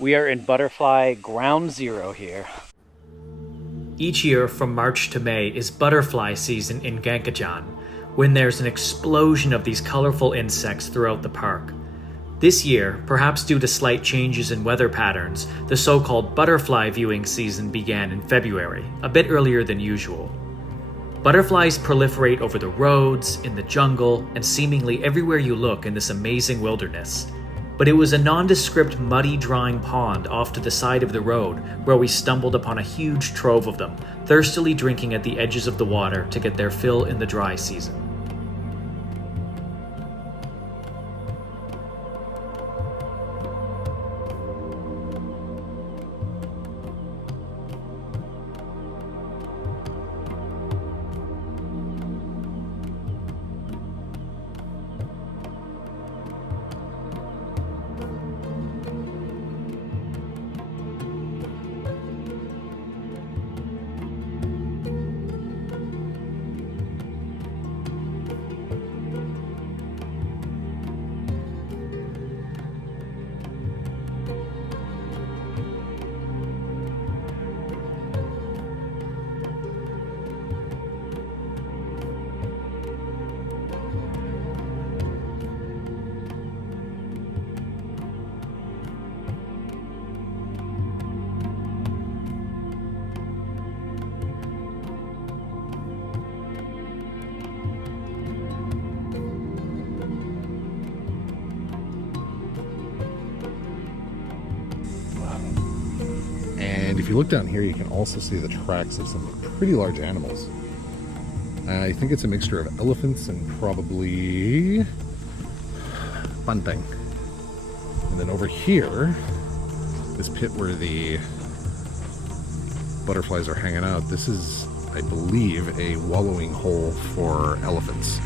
We are in butterfly ground zero here. Each year from March to May is butterfly season in Kaeng Krachan, when there's an explosion of these colorful insects throughout the park. This year, perhaps due to slight changes in weather patterns, the so-called butterfly viewing season began in February, a bit earlier than usual. Butterflies proliferate over the roads, in the jungle, and seemingly everywhere you look in this amazing wilderness. But it was a nondescript muddy drying pond off to the side of the road where we stumbled upon a huge trove of them, thirstily drinking at the edges of the water to get their fill in the dry season. And if you look down here, you can also see the tracks of some pretty large animals. I think it's a mixture of elephants and probably bunting. And then over here, this pit where the butterflies are hanging out, this is, I believe, a wallowing hole for elephants.